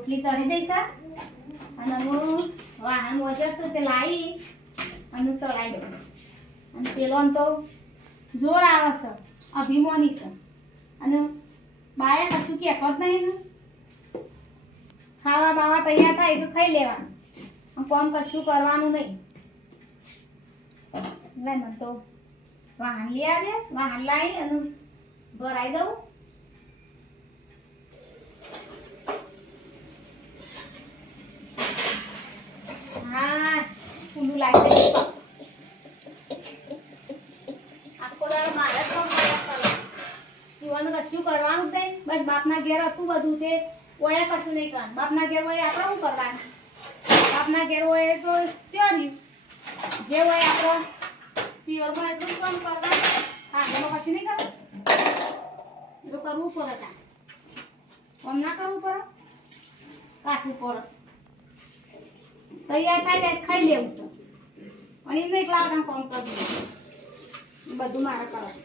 રોટલી કરી દઈશ અને હું વાહન વજરશે તે લાવી અને ચડાવી દઉં. અને પેલો તો જોર આવે છે, અભિમાની છે અને બાયા કશું કહેતો જ નહીં ને. ખાવા બાવા તૈયાર થાય તો ખાઈ લેવાનું, કોમ કશું કરવાનું નહીં. એટલે મને તો વાહન લઈ આવજે, વાહન લાવી અને ભરાઈ દઉં. હા ઊંધું લાગે આખો દાડો મારે જ કામ કર્યા કરે. જીવન કશું કરવાનું જ નહીં. બસ બાપના ઘેર હતું બધું તે ઓય કશું નહીં કરવાનું. બાપના ઘેર હોય આપણે શું કરવાનું? બાપના ઘેર હોય તો ક્યાં રહ્યું? જે હોય આપણે પિયરમાં એટલું કામ કરવાનું. હા એમાં કશું નહીં કરવું. એ તો કરવું પડે. ત્યાં કામ ના કરવું પડે, કાઠવું પડે. તૈયાર થાય જાય ખાઈ લેવું છે. અને એમ નહીં એકલા કામ કરવું બધું મારે કરવાનું.